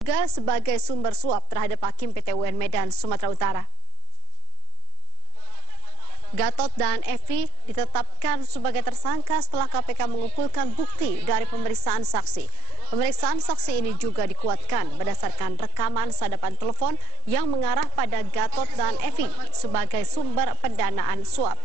Juga sebagai sumber suap terhadap Hakim PT UN Medan, Sumatera Utara. Gatot dan Evi ditetapkan sebagai tersangka setelah KPK mengumpulkan bukti dari pemeriksaan saksi. Pemeriksaan saksi ini juga dikuatkan berdasarkan rekaman sadapan telepon yang mengarah pada Gatot dan Evi sebagai sumber pendanaan suap.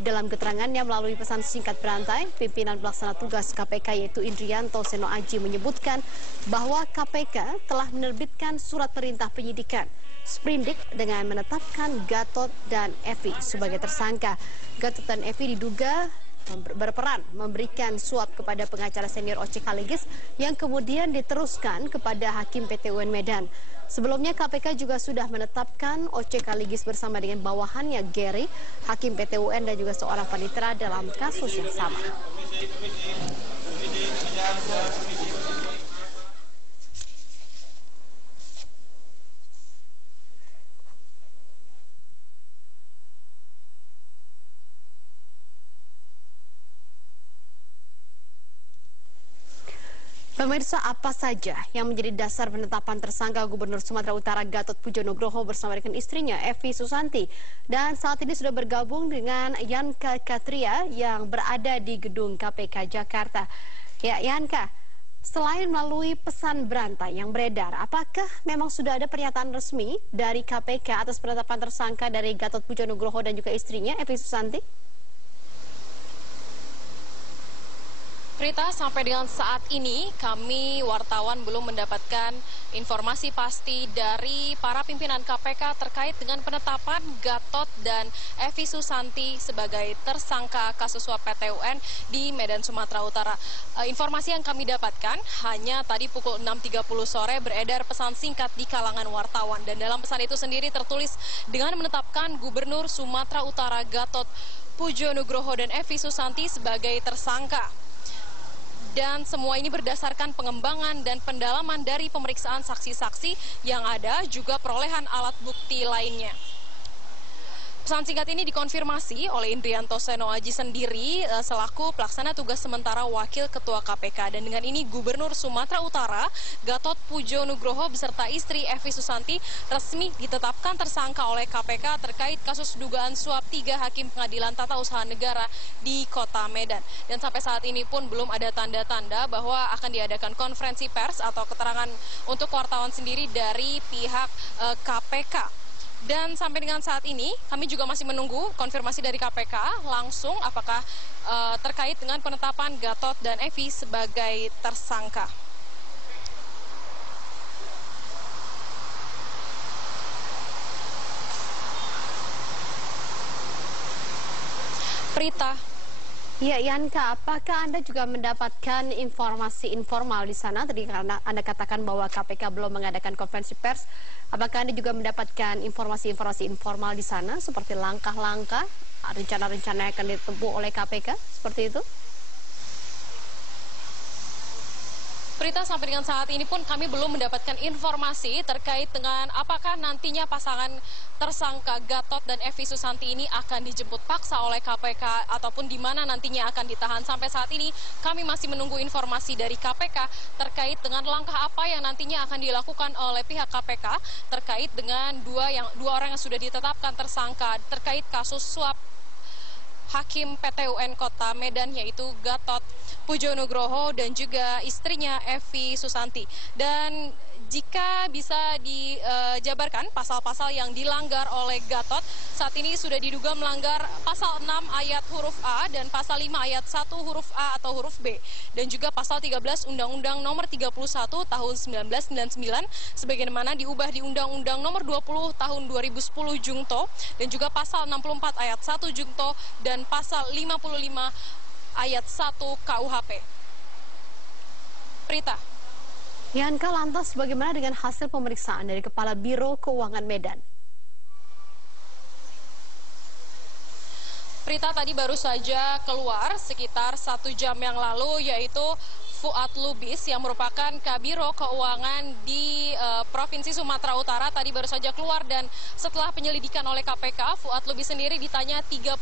Dalam keterangannya melalui pesan singkat berantai, pimpinan pelaksana tugas KPK yaitu Indrianto Seno Aji menyebutkan bahwa KPK telah menerbitkan surat perintah penyidikan sprindik dengan menetapkan Gatot dan Evi sebagai tersangka. Gatot dan Evi diduga berperan memberikan suap kepada pengacara senior OC Kaligis yang kemudian diteruskan kepada Hakim PT UN Medan. Sebelumnya KPK juga sudah menetapkan OC Kaligis bersama dengan bawahannya Gary, Hakim PT UN dan juga seorang panitera dalam kasus yang sama. Pemirsa, apa saja yang menjadi dasar penetapan tersangka Gubernur Sumatera Utara Gatot Pujo Nugroho bersama dengan istrinya Evi Susanti? Dan saat ini sudah bergabung dengan Yanka Katria yang berada di gedung KPK Jakarta. Ya, Yanka, selain melalui pesan berantai yang beredar, apakah memang sudah ada pernyataan resmi dari KPK atas penetapan tersangka dari Gatot Pujo Nugroho dan juga istrinya Evi Susanti? Prita, sampai dengan saat ini kami wartawan belum mendapatkan informasi pasti dari para pimpinan KPK terkait dengan penetapan Gatot dan Evi Susanti sebagai tersangka kasus suap PT UN di Medan, Sumatera Utara. Informasi yang kami dapatkan hanya tadi pukul 6.30 sore beredar pesan singkat di kalangan wartawan. Dan dalam pesan itu sendiri tertulis dengan menetapkan Gubernur Sumatera Utara Gatot Pujo Nugroho dan Evi Susanti sebagai tersangka. Dan semua ini berdasarkan pengembangan dan pendalaman dari pemeriksaan saksi-saksi yang ada, juga perolehan alat bukti lainnya. Pesan singkat ini dikonfirmasi oleh Indrianto Seno Aji sendiri selaku pelaksana tugas sementara Wakil Ketua KPK. Dan dengan ini Gubernur Sumatera Utara Gatot Pujo Nugroho beserta istri Evi Susanti resmi ditetapkan tersangka oleh KPK terkait kasus dugaan suap 3 hakim pengadilan tata usaha negara di Kota Medan. Dan sampai saat ini pun belum ada tanda-tanda bahwa akan diadakan konferensi pers atau keterangan untuk wartawan sendiri dari pihak KPK. Dan sampai dengan saat ini kami juga masih menunggu konfirmasi dari KPK langsung apakah terkait dengan penetapan Gatot dan Evi sebagai tersangka. Prita. Ya, Yanka, apakah Anda juga mendapatkan informasi informal di sana? Tadi karena Anda katakan bahwa KPK belum mengadakan konferensi pers. Apakah Anda juga mendapatkan informasi-informasi informal di sana seperti langkah-langkah, rencana-rencana yang akan ditempuh oleh KPK? Seperti itu? Prita, sampai dengan saat ini pun kami belum mendapatkan informasi terkait dengan apakah nantinya pasangan tersangka Gatot dan Evi Susanti ini akan dijemput paksa oleh KPK ataupun di mana nantinya akan ditahan. Sampai saat ini kami masih menunggu informasi dari KPK terkait dengan langkah apa yang nantinya akan dilakukan oleh pihak KPK terkait dengan dua orang yang sudah ditetapkan tersangka terkait kasus suap Hakim PT UN Kota Medan yaitu Gatot Pujo Nugroho dan juga istrinya Evi Susanti. Dan jika bisa dijabarkan pasal-pasal yang dilanggar oleh Gatot saat ini sudah diduga melanggar pasal 6 ayat huruf A dan pasal 5 ayat 1 huruf A atau huruf B dan juga pasal 13 Undang-Undang Nomor 31 Tahun 1999 sebagaimana diubah di Undang-Undang Nomor 20 Tahun 2010 Jungto dan juga pasal 64 ayat 1 Jungto dan pasal 55 ayat 1 KUHP. Prita. Yanka, lantas bagaimana dengan hasil pemeriksaan dari Kepala Biro Keuangan Medan? Prita, tadi baru saja keluar sekitar 1 jam yang lalu yaitu Fuad Lubis yang merupakan Kabiro Keuangan di Provinsi Sumatera Utara tadi baru saja keluar, dan setelah penyelidikan oleh KPK, Fuad Lubis sendiri ditanya 30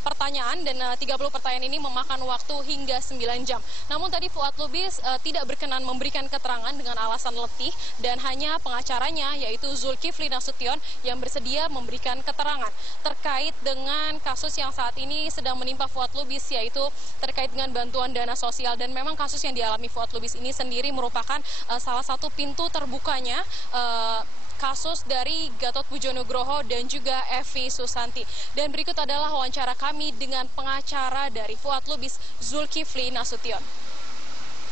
pertanyaan, dan 30 pertanyaan ini memakan waktu hingga 9 jam. Namun tadi Fuad Lubis tidak berkenan memberikan keterangan dengan alasan letih, dan hanya pengacaranya yaitu Zulkifli Nasution yang bersedia memberikan keterangan terkait dengan kasus yang saat ini sedang menimpa Fuad Lubis, yaitu terkait dengan bantuan dana sosial. Dan memang kasus yang dialami Fuad Lubis ini sendiri merupakan salah satu pintu terbukanya kasus dari Gatot Pujo Nugroho dan juga Evi Susanti. Dan berikut adalah wawancara kami dengan pengacara dari Fuad Lubis, Zulkifli Nasution.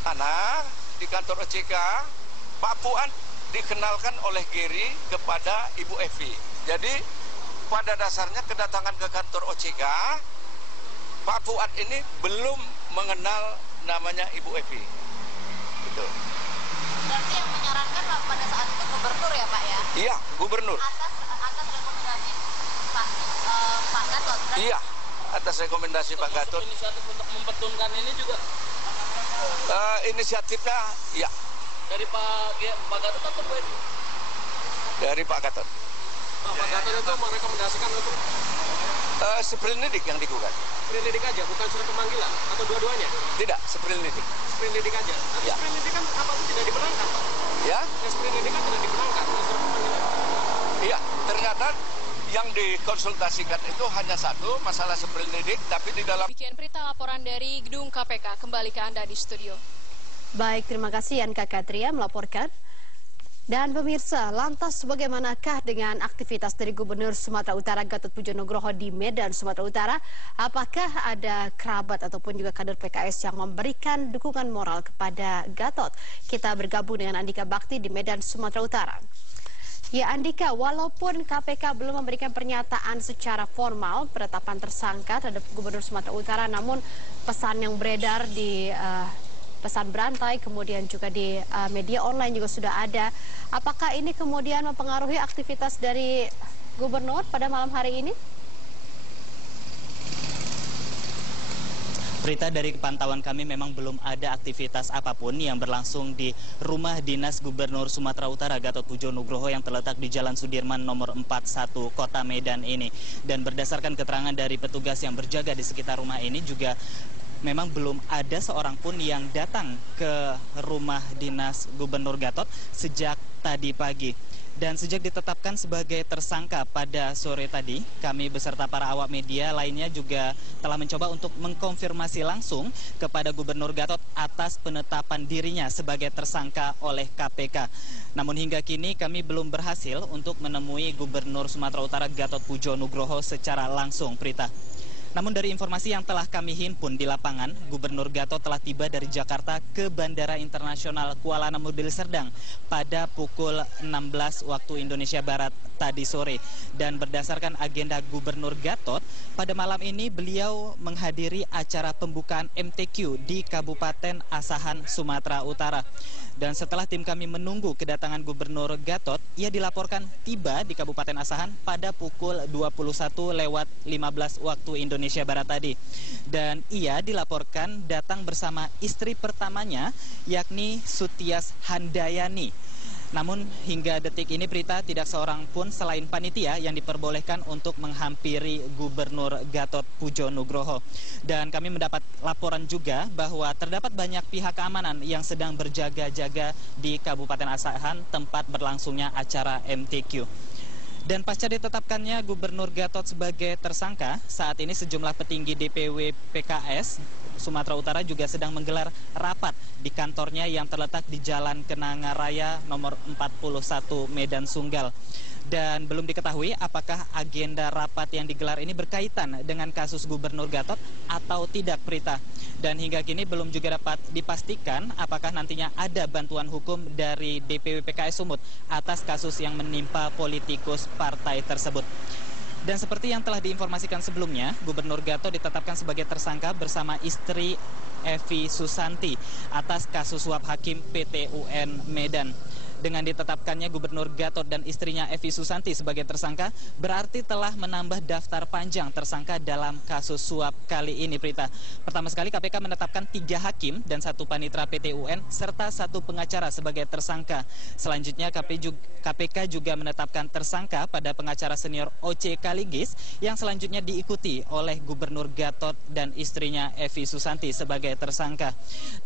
Karena di kantor OJK, Pak Fuad dikenalkan oleh Geri kepada Ibu Evi. Jadi pada dasarnya kedatangan ke kantor OJK, Pak Fuad ini belum mengenal namanya Ibu Evi. Gitu. Berarti yang menyarankan pada saat itu gubernur ya Pak ya? Iya, gubernur. Atas rekomendasi Pak Gatot? Iya, atas rekomendasi Pak Gatot. Inisiatif untuk mempertunkan ini juga? Inisiatifnya, ya. Dari Pak Gatot atau Bu Evi? Dari Pak Gatot. Pak Gatot itu merekomendasikan untuk Sprindidik yang digugat. sprindidik aja, bukan surat pemanggilan? Atau dua-duanya? Tidak, sprindidik. Sprindidik aja? Tapi Ya. sprindidik kan apa itu tidak dimenangkan Pak? Ya, Ya sprindidik kan tidak dimenangkan, surat pemanggilan. iya. Ternyata yang dikonsultasikan itu hanya satu, masalah sprindidik, tapi di dalam... Demikian berita laporan dari gedung KPK. Kembali ke Anda di studio. Baik, terima kasih Yanka Katria melaporkan. Dan pemirsa, lantas bagaimanakah dengan aktivitas dari Gubernur Sumatera Utara Gatot Pujo Nugroho di Medan, Sumatera Utara? Apakah ada kerabat ataupun juga kader PKS yang memberikan dukungan moral kepada Gatot? Kita bergabung dengan Andika Bakti di Medan, Sumatera Utara. Ya Andika, walaupun KPK belum memberikan pernyataan secara formal penetapan tersangka terhadap Gubernur Sumatera Utara, namun pesan yang beredar di pesan berantai, kemudian juga di media online juga sudah ada. Apakah ini kemudian mempengaruhi aktivitas dari Gubernur pada malam hari ini? Berita dari pantauan kami memang belum ada aktivitas apapun yang berlangsung di rumah dinas Gubernur Sumatera Utara Gatot Pujo Nugroho yang terletak di Jalan Sudirman nomor 41 Kota Medan ini. Dan berdasarkan keterangan dari petugas yang berjaga di sekitar rumah ini juga memang belum ada seorang pun yang datang ke rumah dinas Gubernur Gatot sejak tadi pagi. Dan sejak ditetapkan sebagai tersangka pada sore tadi, kami beserta para awak media lainnya juga telah mencoba untuk mengkonfirmasi langsung kepada Gubernur Gatot atas penetapan dirinya sebagai tersangka oleh KPK. Namun hingga kini kami belum berhasil untuk menemui Gubernur Sumatera Utara Gatot Pujo Nugroho secara langsung, Prita. Namun dari informasi yang telah kami himpun di lapangan, Gubernur Gatot telah tiba dari Jakarta ke Bandara Internasional Kuala Namu Deli Serdang pada pukul 16 waktu Indonesia Barat tadi sore. Dan berdasarkan agenda Gubernur Gatot, pada malam ini beliau menghadiri acara pembukaan MTQ di Kabupaten Asahan, Sumatera Utara. Dan setelah tim kami menunggu kedatangan Gubernur Gatot, ia dilaporkan tiba di Kabupaten Asahan pada pukul 21:15 waktu Indonesia Barat tadi. Dan ia dilaporkan datang bersama istri pertamanya, yakni Sutias Handayani. Namun hingga detik ini, Prita, tidak seorang pun selain panitia yang diperbolehkan untuk menghampiri Gubernur Gatot Pujo Nugroho. Dan kami mendapat laporan juga bahwa terdapat banyak pihak keamanan yang sedang berjaga-jaga di Kabupaten Asahan tempat berlangsungnya acara MTQ. Dan pasca ditetapkannya Gubernur Gatot sebagai tersangka, saat ini sejumlah petinggi DPW PKS Sumatera Utara juga sedang menggelar rapat di kantornya yang terletak di Jalan Kenanga Raya nomor 41 Medan Sunggal. Dan belum diketahui apakah agenda rapat yang digelar ini berkaitan dengan kasus Gubernur Gatot atau tidak, Prita. Dan hingga kini belum juga dapat dipastikan apakah nantinya ada bantuan hukum dari DPW PKS Sumut atas kasus yang menimpa politikus partai tersebut. Dan seperti yang telah diinformasikan sebelumnya, Gubernur Gatot ditetapkan sebagai tersangka bersama istri Evi Susanti atas kasus suap hakim PT UN Medan. Dengan ditetapkannya Gubernur Gatot dan istrinya Evi Susanti sebagai tersangka, berarti telah menambah daftar panjang tersangka dalam kasus suap kali ini, Prita. Pertama sekali KPK menetapkan 3 hakim dan 1 panitera PT UN serta 1 pengacara sebagai tersangka. Selanjutnya KPK juga menetapkan tersangka pada pengacara senior OC Kaligis yang selanjutnya diikuti oleh Gubernur Gatot dan istrinya Evi Susanti sebagai tersangka.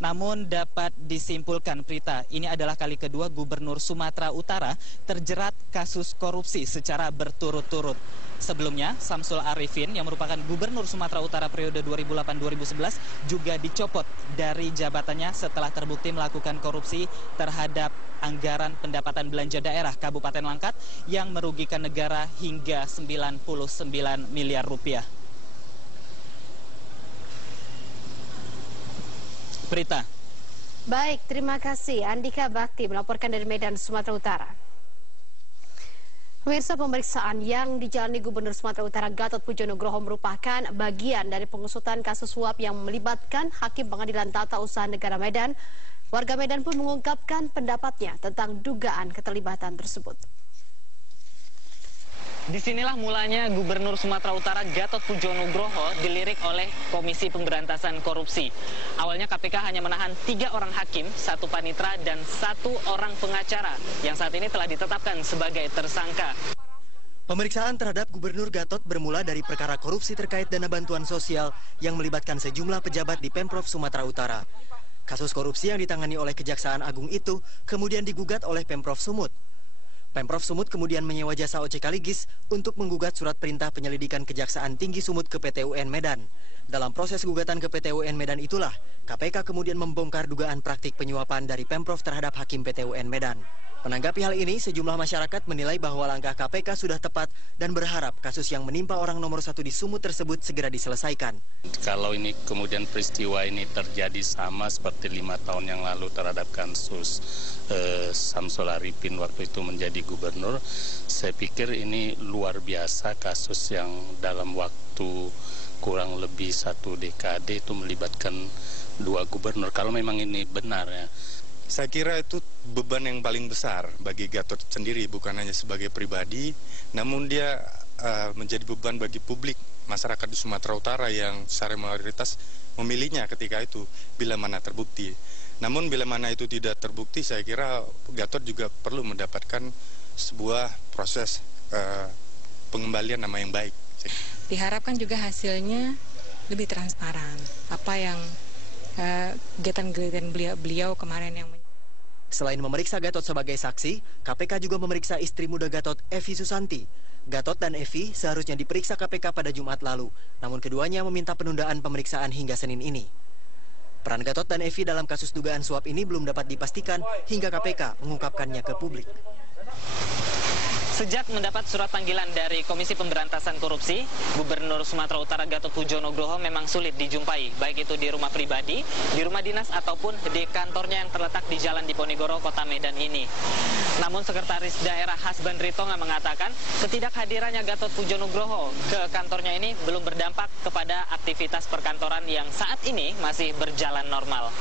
Namun dapat disimpulkan, Prita, ini adalah kali kedua Gubernur Sumatera Utara terjerat kasus korupsi secara berturut-turut. Sebelumnya, Samsul Arifin yang merupakan Gubernur Sumatera Utara periode 2008-2011 juga dicopot dari jabatannya setelah terbukti melakukan korupsi terhadap anggaran pendapatan belanja daerah Kabupaten Langkat yang merugikan negara hingga 99 miliar rupiah. Prita. Baik, terima kasih Andika Bakti melaporkan dari Medan, Sumatera Utara. Pemirsa, pemeriksaan yang dijalani Gubernur Sumatera Utara Gatot Pujo Nugroho merupakan bagian dari pengusutan kasus suap yang melibatkan Hakim Pengadilan Tata Usaha Negara Medan. Warga Medan pun mengungkapkan pendapatnya tentang dugaan keterlibatan tersebut. Disinilah mulanya Gubernur Sumatera Utara Gatot Pujo Nugroho dilirik oleh Komisi Pemberantasan Korupsi. Awalnya KPK hanya menahan 3 orang hakim, 1 panitera, dan 1 orang pengacara yang saat ini telah ditetapkan sebagai tersangka. Pemeriksaan terhadap Gubernur Gatot bermula dari perkara korupsi terkait dana bantuan sosial yang melibatkan sejumlah pejabat di Pemprov Sumatera Utara. Kasus korupsi yang ditangani oleh Kejaksaan Agung itu kemudian digugat oleh Pemprov Sumut. Pemprov Sumut kemudian menyewa jasa OC Kaligis untuk menggugat surat perintah penyelidikan Kejaksaan Tinggi Sumut ke PT UN Medan. Dalam proses gugatan ke PT UN Medan itulah, KPK kemudian membongkar dugaan praktik penyuapan dari Pemprov terhadap Hakim PT UN Medan. Menanggapi hal ini, sejumlah masyarakat menilai bahwa langkah KPK sudah tepat dan berharap kasus yang menimpa orang nomor 1 di Sumut tersebut segera diselesaikan. Kalau ini kemudian peristiwa ini terjadi sama seperti 5 tahun yang lalu terhadap kasus Samsul Arifin waktu itu menjadi gubernur, saya pikir ini luar biasa kasus yang dalam waktu kurang lebih 1 dekade itu melibatkan 2 gubernur. Kalau memang ini benar ya. Saya kira itu beban yang paling besar bagi Gatot sendiri, bukan hanya sebagai pribadi, namun dia menjadi beban bagi publik, masyarakat di Sumatera Utara yang secara mayoritas memilihnya ketika itu, bila mana terbukti. Namun bila mana itu tidak terbukti, saya kira Gatot juga perlu mendapatkan sebuah proses pengembalian nama yang baik. Diharapkan juga hasilnya lebih transparan, apa yang kegiatan-kegiatan beliau kemarin yang. Selain memeriksa Gatot sebagai saksi, KPK juga memeriksa istri muda Gatot, Evi Susanti. Gatot dan Evi seharusnya diperiksa KPK pada Jumat lalu, namun keduanya meminta penundaan pemeriksaan hingga Senin ini. Peran Gatot dan Evi dalam kasus dugaan suap ini belum dapat dipastikan hingga KPK mengungkapkannya ke publik. Sejak mendapat surat panggilan dari Komisi Pemberantasan Korupsi, Gubernur Sumatera Utara Gatot Pujo Nugroho memang sulit dijumpai, baik itu di rumah pribadi, di rumah dinas, ataupun di kantornya yang terletak di Jalan Diponegoro, Kota Medan ini. Namun Sekretaris Daerah Hasban Ritonga mengatakan ketidakhadirannya Gatot Pujo Nugroho ke kantornya ini belum berdampak kepada aktivitas perkantoran yang saat ini masih berjalan normal.